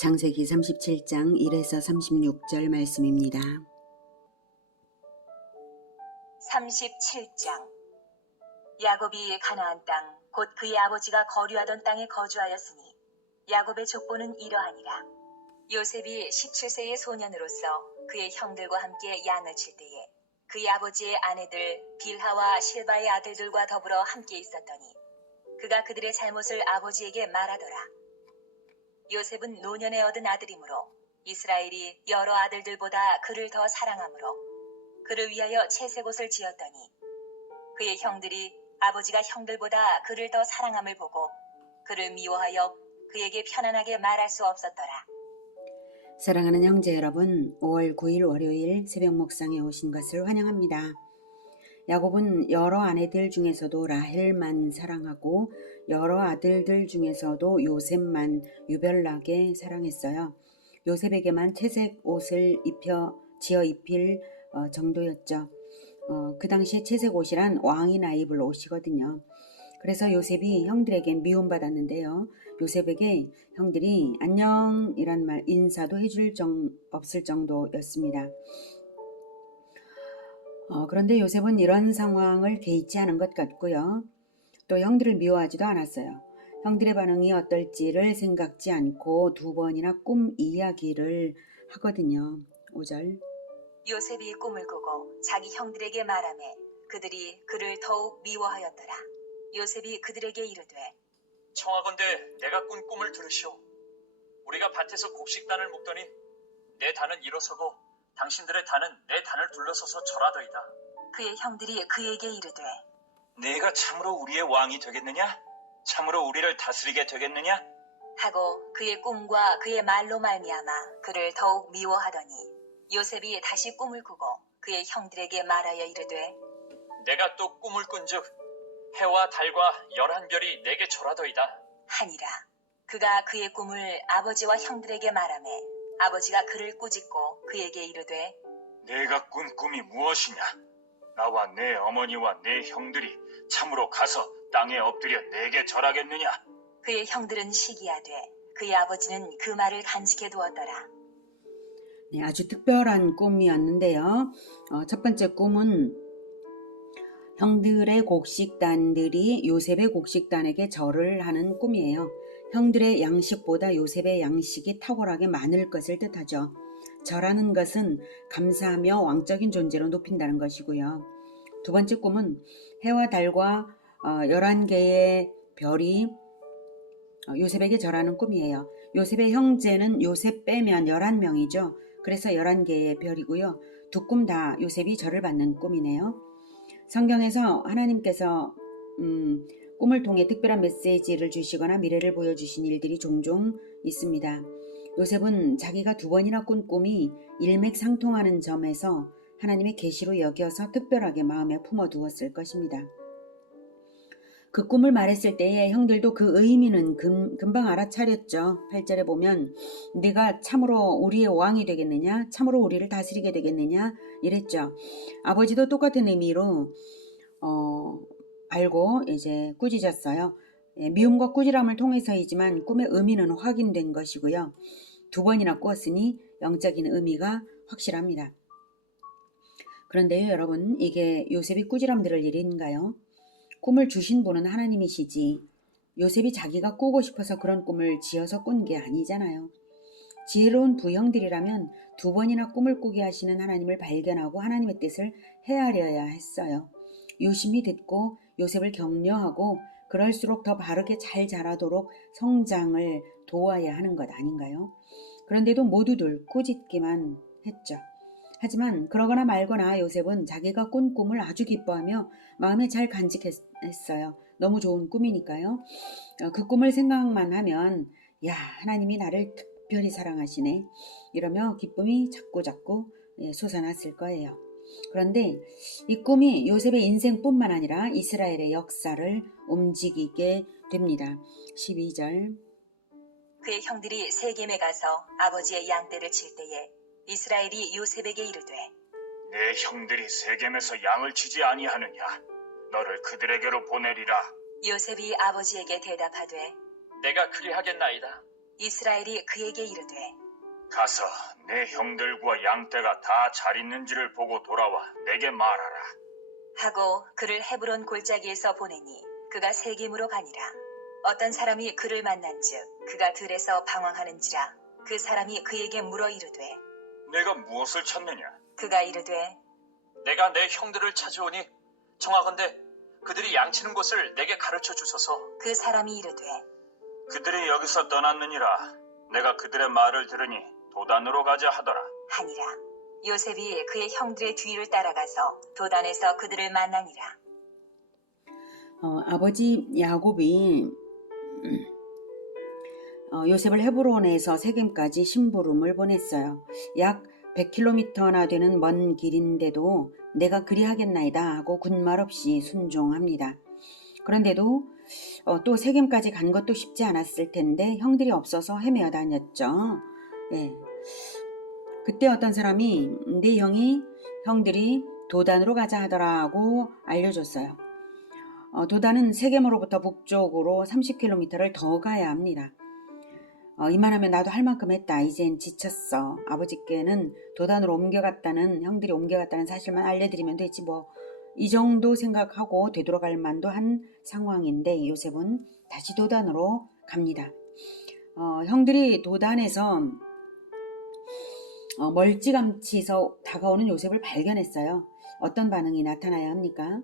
창세기 37장 1에서 36절 말씀입니다. 37장. 야곱이 가나안 땅 곧 그의 아버지가 거류하던 땅에 거주하였으니 야곱의 족보는 이러하니라. 요셉이 17세의 소년으로서 그의 형들과 함께 양을 칠 때에 그의 아버지의 아내들 빌하와 실바의 아들들과 더불어 함께 있었더니 그가 그들의 잘못을 아버지에게 말하더라. 요셉은 노년에 얻은 아들이므로 이스라엘이 여러 아들들보다 그를 더 사랑하므로 그를 위하여 채색옷을 지었더니 그의 형들이 아버지가 형들보다 그를 더 사랑함을 보고 그를 미워하여 그에게 편안하게 말할 수 없었더라. 사랑하는 형제 여러분, 5월 9일 월요일 새벽 묵상에 오신 것을 환영합니다. 야곱은 여러 아내들 중에서도 라헬만 사랑하고 여러 아들들 중에서도 요셉만 유별나게 사랑했어요. 요셉에게만 채색 옷을 지어 입힐 정도였죠. 그 당시에 채색 옷이란 왕이나 입을 옷이거든요. 그래서 요셉이 형들에게 미움받았는데요. 요셉에게 형들이 안녕이란 말 인사도 해줄 없을 정도였습니다. 그런데 요셉은 이런 상황을 개의치 않은 것 같고요. 또 형들을 미워하지도 않았어요. 형들의 반응이 어떨지를 생각지 않고 2번이나 꿈 이야기를 하거든요. 5절. 요셉이 꿈을 꾸고 자기 형들에게 말하매 그들이 그를 더욱 미워하였더라. 요셉이 그들에게 이르되 청하건대 내가 꾼 꿈을 들으시오. 우리가 밭에서 곡식단을 묶더니 내 단은 일어서고 당신들의 단은 내 단을 둘러서서 절하더이다. 그의 형들이 그에게 이르되 네가 참으로 우리의 왕이 되겠느냐? 참으로 우리를 다스리게 되겠느냐? 하고 그의 꿈과 그의 말로 말미암아 그를 더욱 미워하더니 요셉이 다시 꿈을 꾸고 그의 형들에게 말하여 이르되 내가 또 꿈을 꾼즉 해와 달과 11별이 내게 절하더이다 하니라. 그가 그의 꿈을 아버지와 형들에게 말하매 아버지가 그를 꾸짖고 그에게 이르되 내가 꾼 꿈이 무엇이냐? 나와 내 어머니와 내 형들이 참으로 가서 땅에 엎드려 내게 절하겠느냐? 그의 형들은 시기하되 그의 아버지는 그 말을 간직해 두었더라. 네, 아주 특별한 꿈이었는데요. 첫 번째 꿈은 형들의 곡식단들이 요셉의 곡식단에게 절을 하는 꿈이에요. 형들의 양식보다 요셉의 양식이 탁월하게 많을 것을 뜻하죠. 절하는 것은 감사하며 왕적인 존재로 높인다는 것이고요. 두 번째 꿈은 해와 달과 11개의 별이 요셉에게 절하는 꿈이에요. 요셉의 형제는 요셉 빼면 11명이죠. 그래서 11개의 별이고요. 두 꿈 다 요셉이 절을 받는 꿈이네요. 성경에서 하나님께서 꿈을 통해 특별한 메시지를 주시거나 미래를 보여주신 일들이 종종 있습니다. 요셉은 자기가 2번이나 꾼 꿈이 일맥상통하는 점에서 하나님의 계시로 여겨서 특별하게 마음에 품어두었을 것입니다. 그 꿈을 말했을 때에 형들도 그 의미는 금방 알아차렸죠. 8절에 보면 네가 참으로 우리의 왕이 되겠느냐? 참으로 우리를 다스리게 되겠느냐? 이랬죠. 아버지도 똑같은 의미로 알고 이제 꾸짖었어요. 미움과 꾸지람을 통해서이지만 꿈의 의미는 확인된 것이고요. 2번이나 꾸었으니 영적인 의미가 확실합니다. 그런데요, 여러분, 이게 요셉이 꾸지람 들을 일인가요? 꿈을 주신 분은 하나님이시지 요셉이 자기가 꾸고 싶어서 그런 꿈을 지어서 꾼 게 아니잖아요. 지혜로운 부형들이라면 2번이나 꿈을 꾸게 하시는 하나님을 발견하고 하나님의 뜻을 헤아려야 했어요. 유심히 듣고 요셉을 격려하고 그럴수록 더 바르게 잘 자라도록 성장을 도와야 하는 것 아닌가요? 그런데도 모두들 꾸짖기만 했죠. 하지만 그러거나 말거나 요셉은 자기가 꾼 꿈을 아주 기뻐하며 마음에 잘 간직했어요. 너무 좋은 꿈이니까요. 그 꿈을 생각만 하면 야, 하나님이 나를 특별히 사랑하시네 이러며 기쁨이 자꾸자꾸 솟아났을 거예요. 그런데 이 꿈이 요셉의 인생뿐만 아니라 이스라엘의 역사를 움직이게 됩니다. 12절. 그의 형들이 세겜에 가서 아버지의 양떼를 칠 때에 이스라엘이 요셉에게 이르되 내 형들이 세겜에서 양을 치지 아니하느냐? 너를 그들에게로 보내리라. 요셉이 아버지에게 대답하되 내가 그리하겠나이다. 이스라엘이 그에게 이르되 가서 내 형들과 양떼가 다 잘 있는지를 보고 돌아와 내게 말하라. 하고 그를 헤브론 골짜기에서 보내니 그가 세겜으로 가니라. 어떤 사람이 그를 만난즉 그가 들에서 방황하는지라. 그 사람이 그에게 물어 이르되 내가 무엇을 찾느냐? 그가 이르되 내가 내 형들을 찾아오니 청하건대 그들이 양치는 곳을 내게 가르쳐 주소서. 그 사람이 이르되 그들이 여기서 떠났느니라. 내가 그들의 말을 들으니 도단으로 가자 하더라. 하니라. 요셉이 그의 형들의 뒤를 따라가서 도단에서 그들을 만나니라. 아버지 야곱이 요셉을 헤브론에서 세겜까지 심부름을 보냈어요. 약 100km나 되는 먼 길인데도 내가 그리하겠나이다 하고 군말 없이 순종합니다. 그런데도 또 세겜까지 간 것도 쉽지 않았을 텐데 형들이 없어서 헤매어 다녔죠. 예. 그때 어떤 사람이 내 형들이 도단으로 가자 하더라고 알려줬어요. 도단은 세겜으로부터 북쪽으로 30km를 더 가야 합니다. 이만하면 나도 할 만큼 했다. 이젠 지쳤어. 아버지께는 도단으로 형들이 옮겨갔다는 사실만 알려드리면 되지 뭐. 이 정도 생각하고 되돌아갈 만도 한 상황인데 요셉은 다시 도단으로 갑니다. 형들이 도단에서 멀찌감치서 다가오는 요셉을 발견했어요. 어떤 반응이 나타나야 합니까?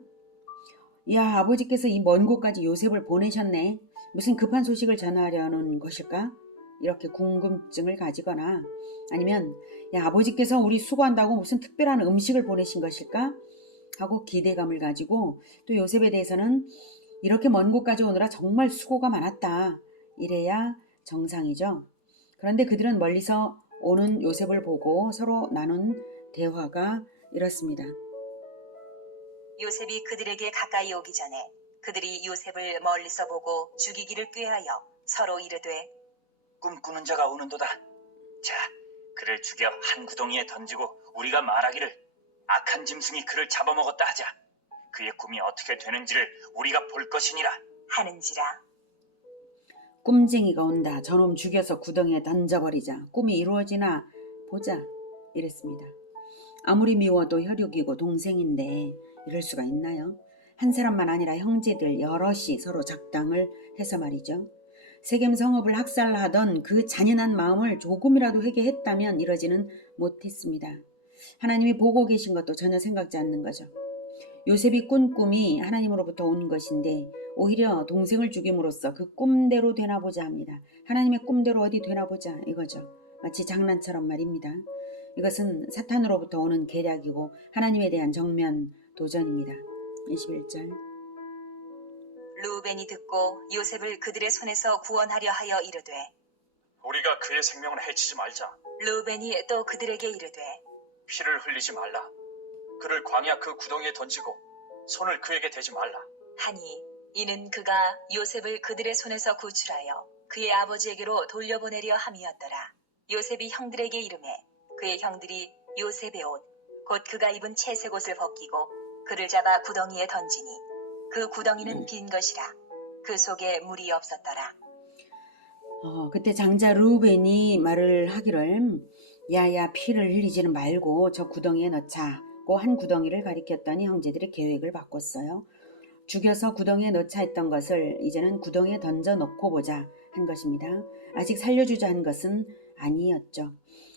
야, 아버지께서 이 먼 곳까지 요셉을 보내셨네. 무슨 급한 소식을 전하려는 것일까? 이렇게 궁금증을 가지거나 아니면 야, 아버지께서 우리 수고한다고 무슨 특별한 음식을 보내신 것일까? 하고 기대감을 가지고 또 요셉에 대해서는 이렇게 먼 곳까지 오느라 정말 수고가 많았다. 이래야 정상이죠. 그런데 그들은 멀리서 오는 요셉을 보고 서로 나눈 대화가 이렇습니다. 요셉이 그들에게 가까이 오기 전에 그들이 요셉을 멀리서 보고 죽이기를 꾀하여 서로 이르되 꿈꾸는 자가 오는도다. 자, 그를 죽여 한 구덩이에 던지고 우리가 말하기를 악한 짐승이 그를 잡아먹었다 하자. 그의 꿈이 어떻게 되는지를 우리가 볼 것이니라. 하는지라. 꿈쟁이가 온다. 저놈 죽여서 구덩이에 던져버리자. 꿈이 이루어지나 보자. 이랬습니다. 아무리 미워도 혈육이고 동생인데 이럴 수가 있나요? 한 사람만 아니라 형제들 여럿이 서로 작당을 해서 말이죠. 세겜 성읍을 학살하던 그 잔인한 마음을 조금이라도 회개했다면 이러지는 못했습니다. 하나님이 보고 계신 것도 전혀 생각지 않는 거죠. 요셉이 꾼 꿈이 하나님으로부터 온 것인데 오히려 동생을 죽임으로써 그 꿈대로 되나 보자 합니다. 하나님의 꿈대로 어디 되나 보자 이거죠. 마치 장난처럼 말입니다. 이것은 사탄으로부터 오는 계략이고 하나님에 대한 정면 도전입니다. 21절. 루벤이 듣고 요셉을 그들의 손에서 구원하려 하여 이르되 우리가 그의 생명을 해치지 말자. 루벤이 또 그들에게 이르되 피를 흘리지 말라. 그를 광야 그 구덩이에 던지고 손을 그에게 대지 말라. 하니 이는 그가 요셉을 그들의 손에서 구출하여 그의 아버지에게로 돌려보내려 함이었더라. 요셉이 형들에게 이르매 그의 형들이 요셉의 옷 곧 그가 입은 채색 옷을 벗기고 그를 잡아 구덩이에 던지니 그 구덩이는 빈 것이라. 그 속에 물이 없었더라. 그때 장자 루벤이 말을 하기를 야야 피를 흘리지는 말고 저 구덩이에 넣자고 한 구덩이를 가리켰더니 형제들이 계획을 바꿨어요. 죽여서 구덩이에 넣자 했던 것을 이제는 구덩이에 던져 넣고 보자 한 것입니다. 아직 살려주자 한 것은 아니었죠.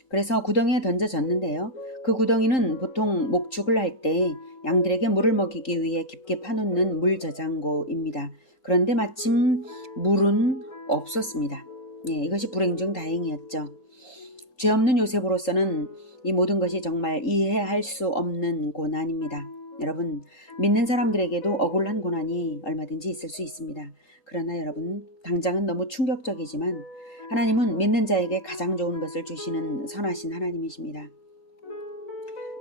그래서 구덩이에 던져졌는데요. 그 구덩이는 보통 목축을 할 때 양들에게 물을 먹이기 위해 깊게 파놓는 물 저장고입니다. 그런데 마침 물은 없었습니다. 이것이 불행 중 다행이었죠. 죄 없는 요셉으로서는 이 모든 것이 정말 이해할 수 없는 고난입니다. 여러분, 믿는 사람들에게도 억울한 고난이 얼마든지 있을 수 있습니다. 그러나 여러분, 당장은 너무 충격적이지만 하나님은 믿는 자에게 가장 좋은 것을 주시는 선하신 하나님이십니다.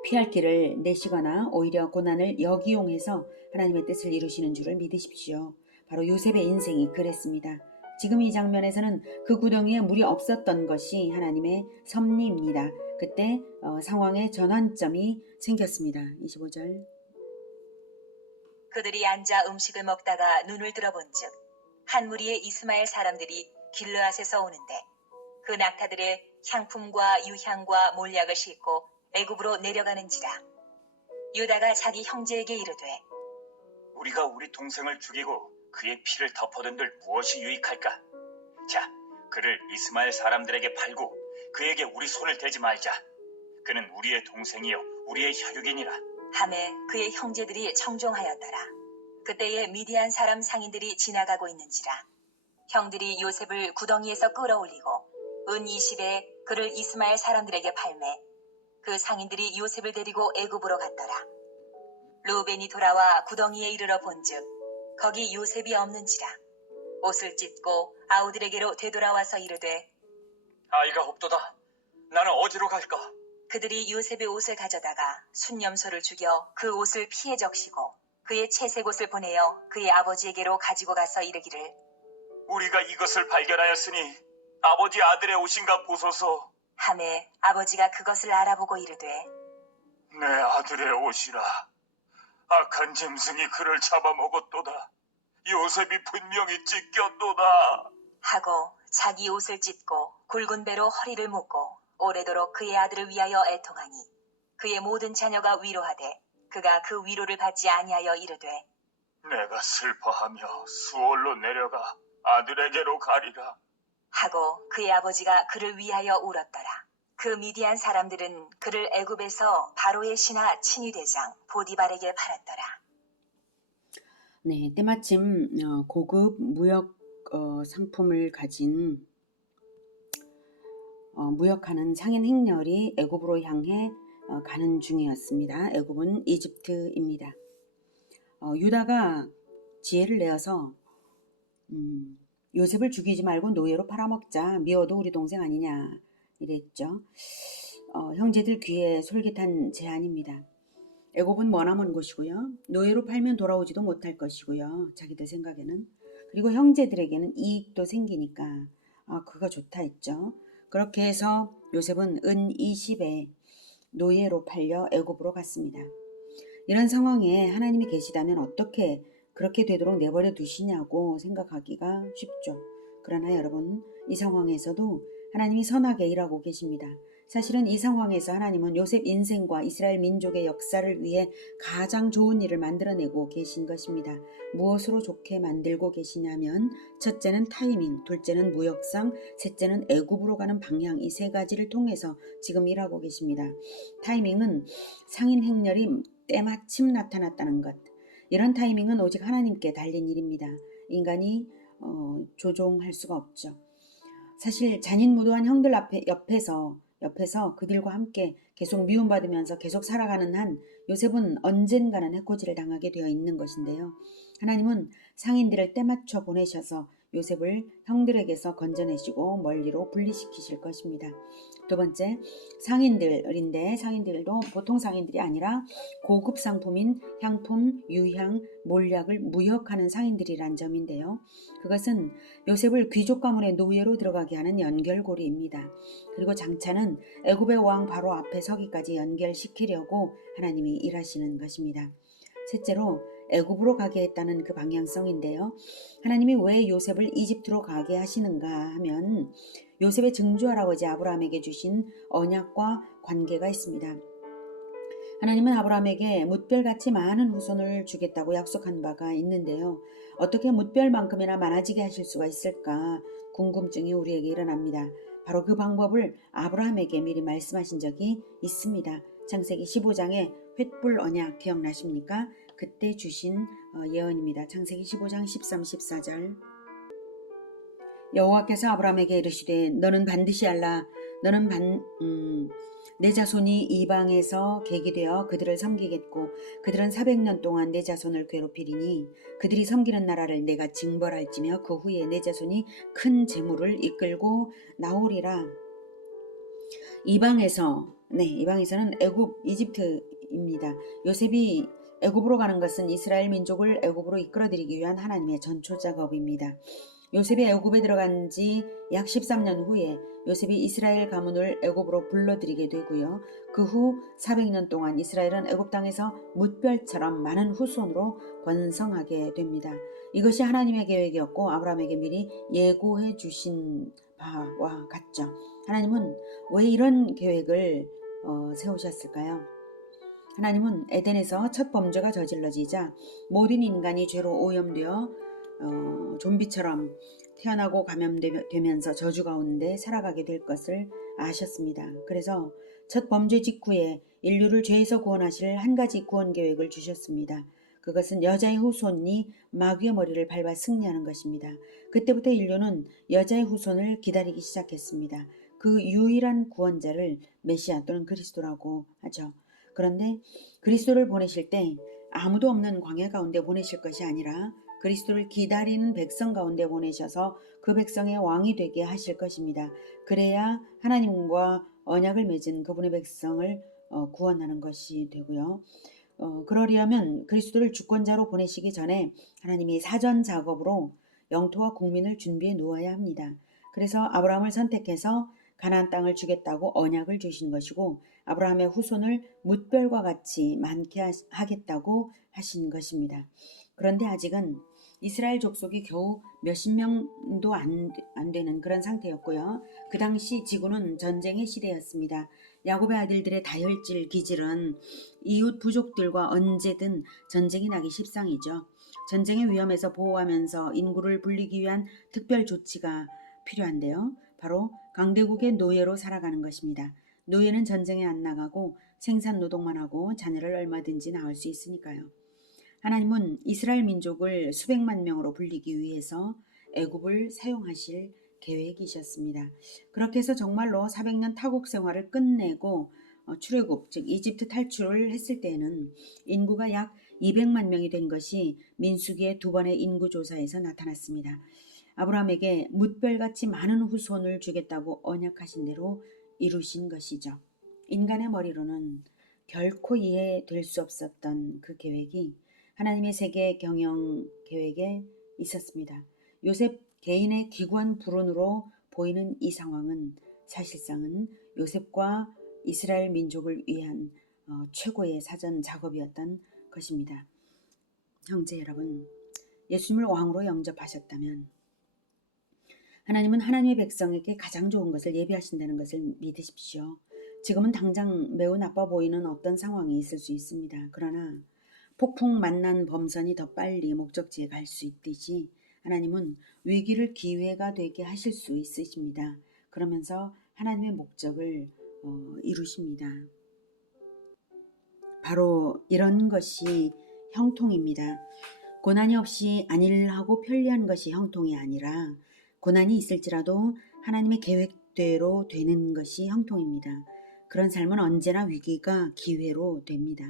피할 길을 내시거나 오히려 고난을 역이용해서 하나님의 뜻을 이루시는 줄을 믿으십시오. 바로 요셉의 인생이 그랬습니다. 지금 이 장면에서는 그 구덩이에 물이 없었던 것이 하나님의 섭리입니다. 그때 상황의 전환점이 생겼습니다. 25절. 그들이 앉아 음식을 먹다가 눈을 들어본즉 한 무리의 이스마엘 사람들이 길르앗에서 오는데 그 낙타들의 향품과 유향과 몰약을 싣고 애굽으로 내려가는지라. 유다가 자기 형제에게 이르되 우리가 우리 동생을 죽이고 그의 피를 덮어둔들 무엇이 유익할까? 자, 그를 이스마엘 사람들에게 팔고 그에게 우리 손을 대지 말자. 그는 우리의 동생이요 우리의 혈육이니라. 하매 그의 형제들이 청종하였더라. 그때에 미디안 사람 상인들이 지나가고 있는지라. 형들이 요셉을 구덩이에서 끌어올리고 은 20에 그를 이스마엘 사람들에게 팔매 그 상인들이 요셉을 데리고 애굽으로 갔더라. 루벤이 돌아와 구덩이에 이르러 본즉 거기 요셉이 없는지라. 옷을 찢고 아우들에게로 되돌아와서 이르되 아이가 없도다. 나는 어디로 갈까? 그들이 요셉의 옷을 가져다가 순념소를 죽여 그 옷을 피에 적시고 그의 채색 옷을 보내어 그의 아버지에게로 가지고 가서 이르기를 우리가 이것을 발견하였으니 아버지 아들의 옷인가 보소서. 하매 아버지가 그것을 알아보고 이르되 내 아들의 옷이라. 악한 짐승이 그를 잡아먹었도다. 요셉이 분명히 찢겼도다. 하고 자기 옷을 찢고 굵은 배로 허리를 묶고 오래도록 그의 아들을 위하여 애통하니 그의 모든 자녀가 위로하되 그가 그 위로를 받지 아니하여 이르되 내가 슬퍼하며 수월로 내려가 아들에게로 가리라. 하고 그의 아버지가 그를 위하여 울었더라. 그 미디안 사람들은 그를 애굽에서 바로의 신하 친위대장 보디발에게 팔았더라. 네, 때마침 고급 무역 상품을 가진 무역하는 상인 행렬이 애굽으로 향해 가는 중이었습니다. 애굽은 이집트입니다. 유다가 지혜를 내어서 요셉을 죽이지 말고 노예로 팔아먹자. 미워도 우리 동생 아니냐 이랬죠. 형제들 귀에 솔깃한 제안입니다. 애굽은 머나먼 곳이고요. 노예로 팔면 돌아오지도 못할 것이고요. 자기들 생각에는. 그리고 형제들에게는 이익도 생기니까 그거 좋다 했죠. 그렇게 해서 요셉은 은 20에 노예로 팔려 애굽으로 갔습니다. 이런 상황에 하나님이 계시다면 어떻게 그렇게 되도록 내버려 두시냐고 생각하기가 쉽죠. 그러나 여러분, 이 상황에서도 하나님이 선하게 일하고 계십니다. 사실은 이 상황에서 하나님은 요셉 인생과 이스라엘 민족의 역사를 위해 가장 좋은 일을 만들어내고 계신 것입니다. 무엇으로 좋게 만들고 계시냐면 첫째는 타이밍, 둘째는 무역상, 셋째는 애굽으로 가는 방향, 이 세 가지를 통해서 지금 일하고 계십니다. 타이밍은 상인 행렬이 때마침 나타났다는 것. 이런 타이밍은 오직 하나님께 달린 일입니다. 인간이 조종할 수가 없죠. 사실 잔인무도한 형들 옆에서 그들과 함께 계속 미움받으면서 계속 살아가는 한 요셉은 언젠가는 해코지를 당하게 되어 있는 것인데요. 하나님은 상인들을 때맞춰 보내셔서 요셉을 형들에게서 건져내시고 멀리로 분리시키실 것입니다. 두 번째, 상인들인데 상인들도 보통 상인들이 아니라 고급 상품인 향품, 유향, 몰약을 무역하는 상인들이란 점인데요. 그것은 요셉을 귀족 가문의 노예로 들어가게 하는 연결고리입니다. 그리고 장차는 애굽의 왕 바로 앞에 서기까지 연결시키려고 하나님이 일하시는 것입니다. 셋째로 애굽으로 가게 했다는 그 방향성인데요. 하나님이 왜 요셉을 이집트로 가게 하시는가 하면 요셉의 증조 할아버지 아브라함에게 주신 언약과 관계가 있습니다. 하나님은 아브라함에게 뭇별같이 많은 후손을 주겠다고 약속한 바가 있는데요. 어떻게 뭇별만큼이나 많아지게 하실 수가 있을까 궁금증이 우리에게 일어납니다. 바로 그 방법을 아브라함에게 미리 말씀하신 적이 있습니다. 창세기 15장의 횃불 언약 기억나십니까? 그때 주신 예언입니다. 창세기 15장 13, 14절. 여호와께서 아브라함에게 이르시되 너는 반드시 알라. 너는 내 자손이 이방에서 객이 되어 그들을 섬기겠고 그들은 400년 동안 내 자손을 괴롭히리니 그들이 섬기는 나라를 내가 징벌할지며 그 후에 내 자손이 큰 재물을 이끌고 나오리라. 이방에서는 애굽, 이집트입니다. 요셉이 애굽으로 가는 것은 이스라엘 민족을 애굽으로 이끌어들이기 위한 하나님의 전초 작업입니다. 요셉이 애굽에 들어간 지 약 13년 후에 요셉이 이스라엘 가문을 애굽으로 불러들이게 되고요. 그 후 400년 동안 이스라엘은 애굽 땅에서 뭇별처럼 많은 후손으로 번성하게 됩니다. 이것이 하나님의 계획이었고 아브라함에게 미리 예고해 주신 바와 같죠. 하나님은 왜 이런 계획을 세우셨을까요? 하나님은 에덴에서 첫 범죄가 저질러지자 모든 인간이 죄로 오염되어 좀비처럼 태어나고 감염되면서 저주 가운데 살아가게 될 것을 아셨습니다. 그래서 첫 범죄 직후에 인류를 죄에서 구원하실 한 가지 구원 계획을 주셨습니다. 그것은 여자의 후손이 마귀의 머리를 밟아 승리하는 것입니다. 그때부터 인류는 여자의 후손을 기다리기 시작했습니다. 그 유일한 구원자를 메시아 또는 그리스도라고 하죠. 그런데 그리스도를 보내실 때 아무도 없는 광야 가운데 보내실 것이 아니라 그리스도를 기다리는 백성 가운데 보내셔서 그 백성의 왕이 되게 하실 것입니다. 그래야 하나님과 언약을 맺은 그분의 백성을 구원하는 것이 되고요. 그러려면 그리스도를 주권자로 보내시기 전에 하나님이 사전 작업으로 영토와 국민을 준비해 놓아야 합니다. 그래서 아브라함을 선택해서 가나안 땅을 주겠다고 언약을 주신 것이고 아브라함의 후손을 뭇별과 같이 많게 하겠다고 하신 것입니다. 그런데 아직은 이스라엘 족속이 겨우 몇십 명도 안 되는 그런 상태였고요. 그 당시 지구는 전쟁의 시대였습니다. 야곱의 아들들의 다혈질 기질은 이웃 부족들과 언제든 전쟁이 나기 십상이죠. 전쟁의 위험에서 보호하면서 인구를 불리기 위한 특별 조치가 필요한데요. 바로 강대국의 노예로 살아가는 것입니다. 노예는 전쟁에 안 나가고 생산 노동만 하고 자녀를 얼마든지 낳을 수 있으니까요. 하나님은 이스라엘 민족을 수백만 명으로 불리기 위해서 애굽을 사용하실 계획이셨습니다. 그렇게 해서 정말로 400년 타국 생활을 끝내고 출애굽 즉 이집트 탈출을 했을 때에는 인구가 약 200만 명이 된 것이 민수기의 두 번의 인구조사에서 나타났습니다. 아브라함에게 뭇별같이 많은 후손을 주겠다고 언약하신 대로 이루신 것이죠. 인간의 머리로는 결코 이해될 수 없었던 그 계획이 하나님의 세계 경영 계획에 있었습니다. 요셉 개인의 기구한 불운으로 보이는 이 상황은 사실상은 요셉과 이스라엘 민족을 위한 최고의 사전 작업이었던 것입니다. 형제 여러분, 예수님을 왕으로 영접하셨다면 하나님은 하나님의 백성에게 가장 좋은 것을 예비하신다는 것을 믿으십시오. 지금은 당장 매우 나빠 보이는 어떤 상황이 있을 수 있습니다. 그러나 폭풍 만난 범선이 더 빨리 목적지에 갈 수 있듯이 하나님은 위기를 기회가 되게 하실 수 있으십니다. 그러면서 하나님의 목적을 이루십니다. 바로 이런 것이 형통입니다. 고난이 없이 안일하고 편리한 것이 형통이 아니라 고난이 있을지라도 하나님의 계획대로 되는 것이 형통입니다. 그런 삶은 언제나 위기가 기회로 됩니다.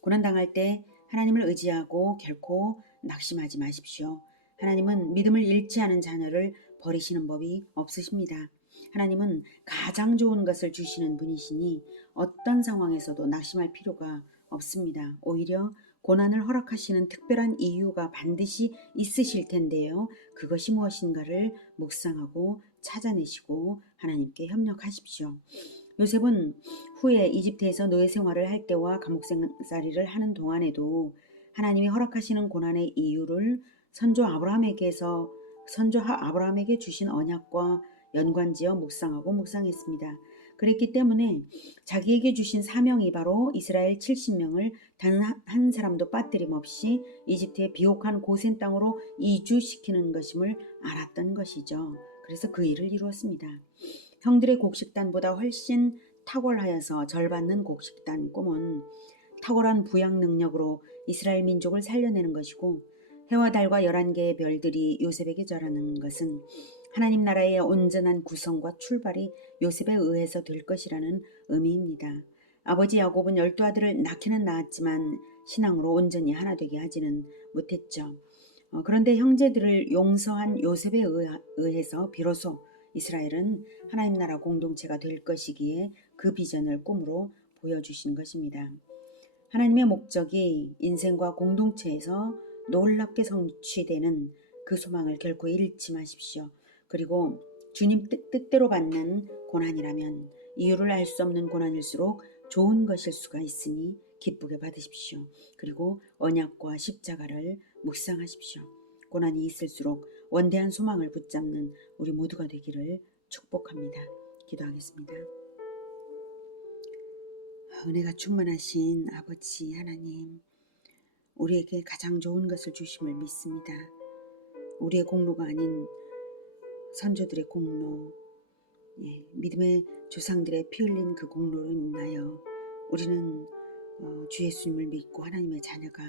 고난당할 때 하나님을 의지하고 결코 낙심하지 마십시오. 하나님은 믿음을 잃지 않은 자녀를 버리시는 법이 없으십니다. 하나님은 가장 좋은 것을 주시는 분이시니 어떤 상황에서도 낙심할 필요가 없습니다. 오히려 고난을 허락하시는 특별한 이유가 반드시 있으실 텐데요. 그것이 무엇인가를 묵상하고 찾아내시고 하나님께 협력하십시오. 요셉은 후에 이집트에서 노예 생활을 할 때와 감옥살이를 하는 동안에도 하나님이 허락하시는 고난의 이유를 선조 아브라함에게 주신 언약과 연관지어 묵상했습니다. 그랬기 때문에 자기에게 주신 사명이 바로 이스라엘 70명을 단 한 사람도 빠뜨림 없이 이집트의 비옥한 고센 땅으로 이주시키는 것임을 알았던 것이죠. 그래서 그 일을 이루었습니다. 형들의 곡식단보다 훨씬 탁월하여서 절받는 곡식단 꿈은 탁월한 부양 능력으로 이스라엘 민족을 살려내는 것이고 해와 달과 11개의 별들이 요셉에게 절하는 것은 하나님 나라의 온전한 구성과 출발이 요셉에 의해서 될 것이라는 의미입니다. 아버지 야곱은 12아들을 낳기는 낳았지만 신앙으로 온전히 하나 되게 하지는 못했죠. 그런데 형제들을 용서한 요셉에 의해서 비로소 이스라엘은 하나님 나라 공동체가 될 것이기에 그 비전을 꿈으로 보여주신 것입니다. 하나님의 목적이 인생과 공동체에서 놀랍게 성취되는 그 소망을 결코 잃지 마십시오. 그리고 주님 뜻대로 받는 고난이라면 이유를 알 수 없는 고난일수록 좋은 것일 수가 있으니 기쁘게 받으십시오. 그리고 언약과 십자가를 묵상하십시오. 고난이 있을수록 원대한 소망을 붙잡는 우리 모두가 되기를 축복합니다. 기도하겠습니다. 은혜가 충만하신 아버지 하나님, 우리에게 가장 좋은 것을 주심을 믿습니다. 우리의 공로가 아닌 선조들의 공로, 믿음의 조상들의 피 흘린 그 공로로 인하여 우리는 주 예수님을 믿고 하나님의 자녀가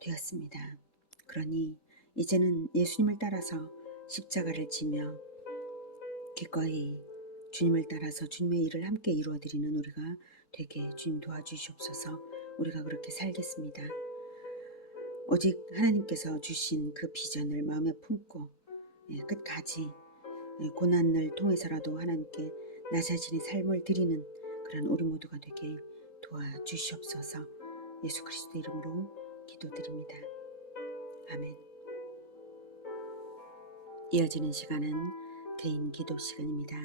되었습니다. 그러니 이제는 예수님을 따라서 십자가를 지며 기꺼이 주님을 따라서 주님의 일을 함께 이루어드리는 우리가 되게 주님 도와주시옵소서. 우리가 그렇게 살겠습니다. 오직 하나님께서 주신 그 비전을 마음에 품고 끝까지 고난을 통해서라도 하나님께 나 자신의 삶을 드리는 그런 우리 모두가 되게 도와주시옵소서. 예수 그리스도 이름으로 기도드립니다. 아멘. 이어지는 시간은 개인 기도 시간입니다.